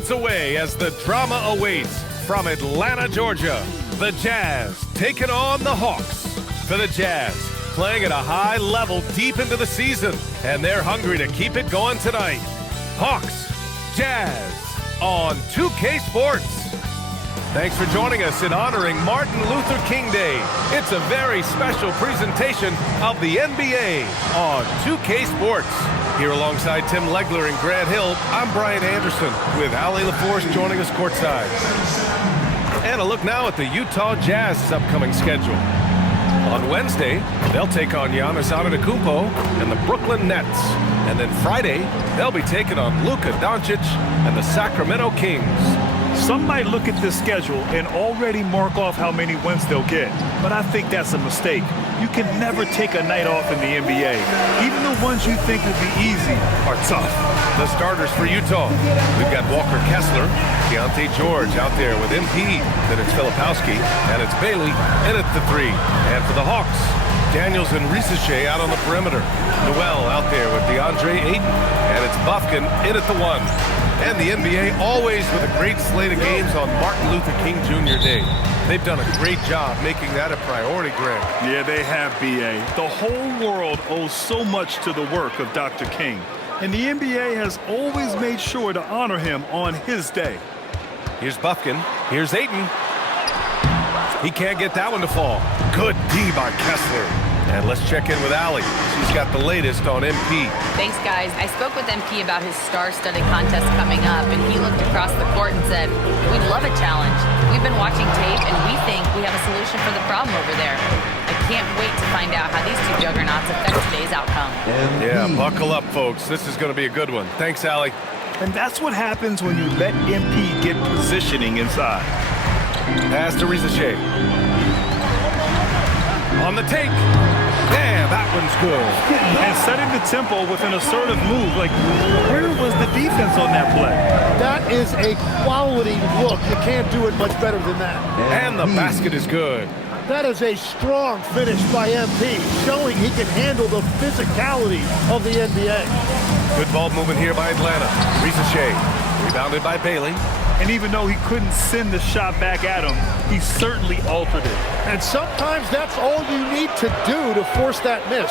moments away as the drama awaits from Atlanta, Georgia. The Jazz taking on the Hawks. For the Jazz, playing at a high level deep into the season, and they're hungry to keep it going tonight. Hawks, Jazz on 2K Sports. Thanks for joining us in honoring Martin Luther King Day. It's a very special presentation of the NBA on 2K Sports. Here alongside Tim Legler and Grant Hill, I'm Brian Anderson with Ali LaForce joining us courtside. And a look now at the Utah Jazz's upcoming schedule. On Wednesday, they'll take on Giannis Antetokounmpo and the Brooklyn Nets. And then Friday, they'll be taking on Luka Doncic and the Sacramento Kings. Some might look at this schedule and already mark off how many wins they'll get, but I think that's a mistake. You can never take a night off in the NBA. Even the ones you think will be easy are tough. The starters for Utah. We've got Walker Kessler, Keontae George out there with MP. Then it's Filipowski, and it's Bailey in at the 3. And for the Hawks, Daniels and Risache out on the perimeter. Noel out there with DeAndre Ayton, and it's Bufkin in at the 1. And the NBA always with a great slate of games on Martin Luther King Jr. Day. They've done a great job making that a priority, Grant. Yeah, they have, B.A. The whole world owes so much to the work of Dr. King. And the NBA has always made sure to honor him on his day. Here's Bufkin. Here's Ayton. He can't get that one to fall. Good D by Kessler. And let's check in with Allie. She's got the latest on MP. Thanks, guys. I spoke with MP about his star-studded contest coming up, and he looked across the court and said, "We'd love a challenge. We've been watching tape, and we think we have a solution for the problem over there." I can't wait to find out how these two juggernauts affect today's outcome. Yeah, buckle up, folks. This is going to be a good one. Thanks, Allie. And that's what happens when you let MP get positioning inside. Pass to Risache. On the take. Yeah, that one's good. And setting the tempo with an assertive move. Like, where was the defense on that play? That is a quality look. You can't do it much better than that. And the basket is good. That is a strong finish by MP, showing he can handle the physicality of the NBA. Good ball movement here by Atlanta. Risache, rebounded by Bailey. And even though he couldn't send the shot back at him, he certainly altered it. And sometimes that's all you need to do to force that miss.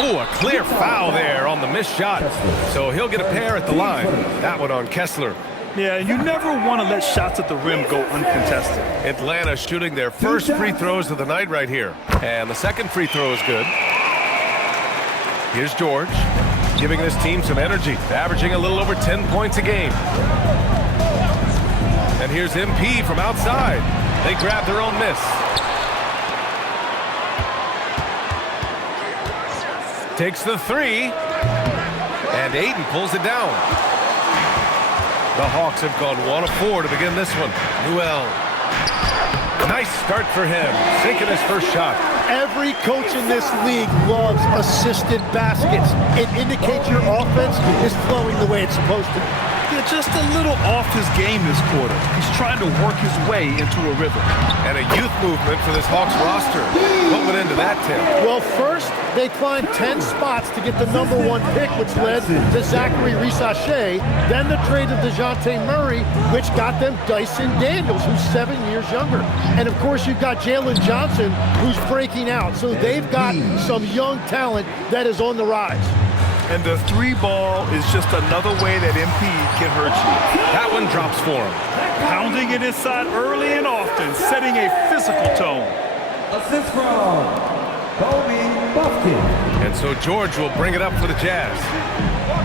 Oh, a clear foul there on the missed shot. So he'll get a pair at the line. That one on Kessler. Yeah, you never want to let shots at the rim go uncontested. Atlanta shooting their first free throws of the night right here. And the second free throw is good. Here's George, giving this team some energy, averaging a little over 10 points a game. And here's MP from outside. They grab their own miss. Takes the 3. And Ayton pulls it down. The Hawks have gone 1 of 4 to begin this one. Noel. Nice start for him. Sinking his first shot. Every coach in this league loves assisted baskets. It indicates your offense is flowing the way it's supposed to. Yeah, just a little off his game this quarter. He's trying to work his way into a rhythm. And a youth movement for this Hawks roster. What went into that, Tim? Well, first, they climbed 10 spots to get the #1 pick, which led to Zachary Risache. Then the trade of DeJounte Murray, which got them Dyson Daniels, who's 7 years younger. And, of course, you've got Jalen Johnson, who's breaking out. So they've got some young talent that is on the rise. And the 3 ball is just another way that MP can hurt you. That one drops for him. Pounding it inside early and often, setting a physical tone. Assist from Kobe Bufkin. And so George will bring it up for the Jazz.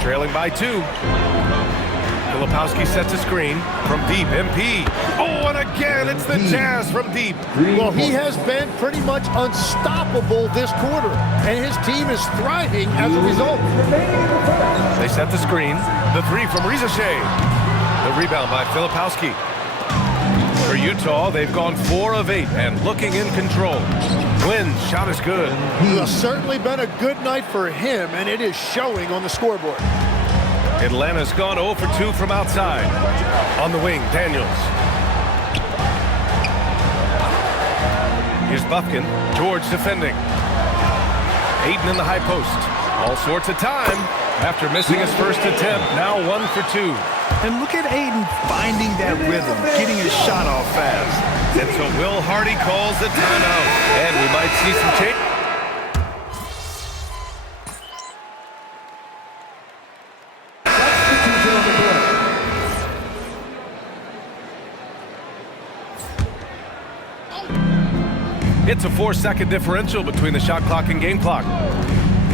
Trailing by 2. Filipowski sets a screen from deep. MP. Oh, and again, it's the Jazz from deep. Well, he has been pretty much unstoppable this quarter, and his team is thriving as a result. They set the screen. The 3 from Risache. The rebound by Filipowski. For Utah, they've gone 4 of 8 and looking in control. Wynn's shot is good. It's certainly been a good night for him, and it is showing on the scoreboard. Atlanta's gone 0 for 2 from outside. On the wing, Daniels. Here's Bufkin. George defending. Ayton in the high post. All sorts of time after missing his first attempt. Now 1 for 2. And look at Aiden finding that rhythm, getting his shot off fast. And so Will Hardy calls the timeout. And we might see some change. It's a 4-second differential between the shot clock and game clock.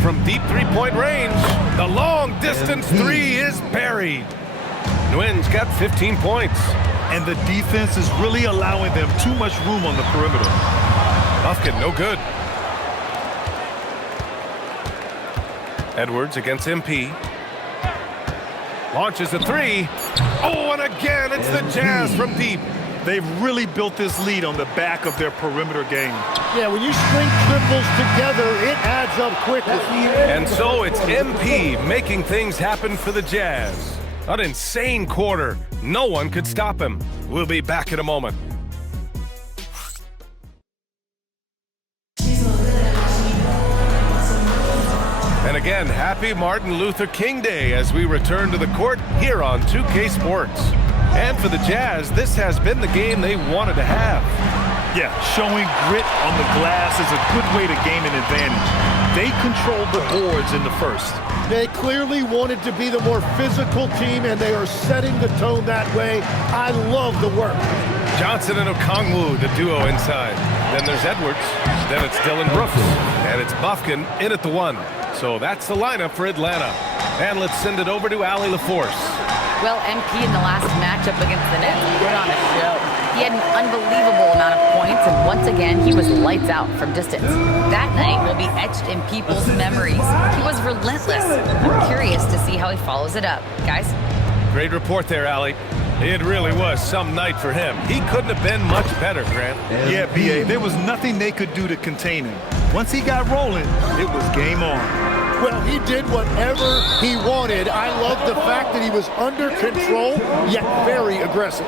From deep three-point range, the long-distance three is buried. Nguyen's got 15 points. And the defense is really allowing them too much room on the perimeter. Bufkin, no good. Edwards against MP. Launches a three. Oh, and again, it's the Jazz from deep. They've really built this lead on the back of their perimeter game. Yeah, when you string triples together, it adds up quickly. And so it's MP making things happen for the Jazz. An insane quarter. No one could stop him. We'll be back in a moment. And again, happy Martin Luther King Day as we return to the court here on 2K Sports. And for the Jazz, this has been the game they wanted to have. Yeah, showing grit on the glass is a good way to gain an advantage. They controlled the boards in the first. They clearly wanted to be the more physical team, and they are setting the tone that way. I love the work. Johnson and Okongwu, the duo inside. Then there's Edwards. Then it's Dylan Brooks. And it's Bufkin in at the one. So that's the lineup for Atlanta. And let's send it over to Allie LaForce. Well, MP in the last matchup against the Nets put on a show. He had an unbelievable amount of points, and once again, he was lights out from distance. That night will be etched in people's memories. He was relentless. I'm curious to see how he follows it up. Guys? Great report there, Allie. It really was some night for him. He couldn't have been much better, Grant. Yeah, B.A., there was nothing they could do to contain him. Once he got rolling, it was game on. Well, he did whatever he wanted. I love the fact that he was under control, yet very aggressive.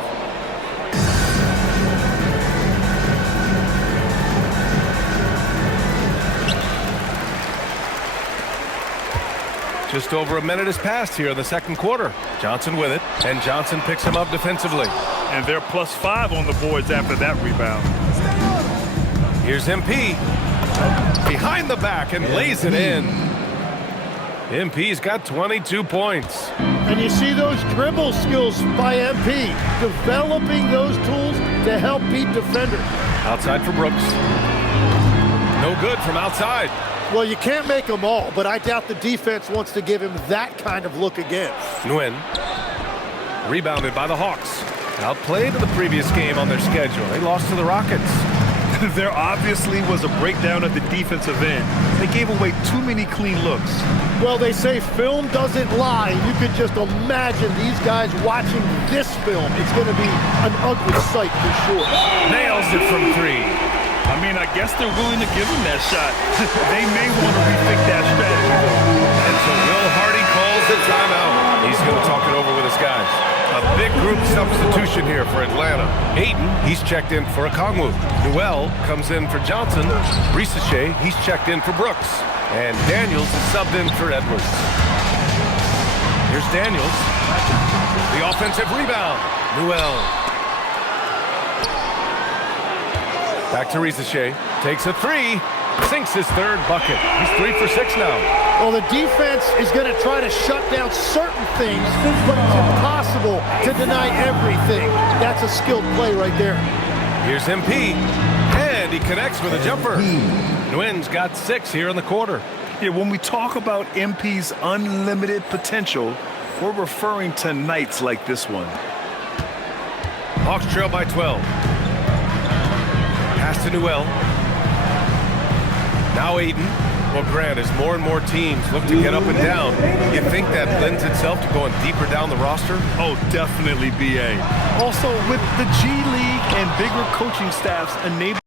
Just over a minute has passed here in the second quarter. Johnson with it, and Johnson picks him up defensively. And they're +5 on the boards after that rebound. Here's MP. Behind the back and lays it in. MP's got 22 points. And you see those dribble skills by MP, developing those tools to help beat defenders. Outside for Brooks. No good from outside. Well, you can't make them all, but I doubt the defense wants to give him that kind of look again. Nguyen. Rebounded by the Hawks. Outplayed in the previous game on their schedule. They lost to the Rockets. There obviously was a breakdown at the defensive end. They gave away too many clean looks. Well, they say film doesn't lie. You could just imagine these guys watching this film. It's going to be an ugly sight for sure. Nails it from three. I mean, I guess they're willing to give him that shot. They may want to rethink that strategy, though. And so Will Hardy calls the timeout. He's going to talk it over with his guys. A big group substitution here for Atlanta. Aiden, he's checked in for Okongwu. Newell comes in for Johnson. Risache, he's checked in for Brooks. And Daniels is subbed in for Edwards. Here's Daniels. The offensive rebound. Newell. Back to Risache. Takes a three. Sinks his third bucket. He's 3 for 6 now. Well, the defense is going to try to shut down certain things, but it's impossible to deny everything. That's a skilled play right there. Here's MP, and he connects with a jumper. Nguyen's got 6 here in the quarter. Yeah, when we talk about MP's unlimited potential, we're referring to nights like this one. Hawks trail by 12. Pass to Newell. Now Aiden. Well, Grant, as more and more teams look to get up and down, you think that lends itself to going deeper down the roster? Oh, definitely, B.A. Also, with the G League and bigger coaching staffs enabling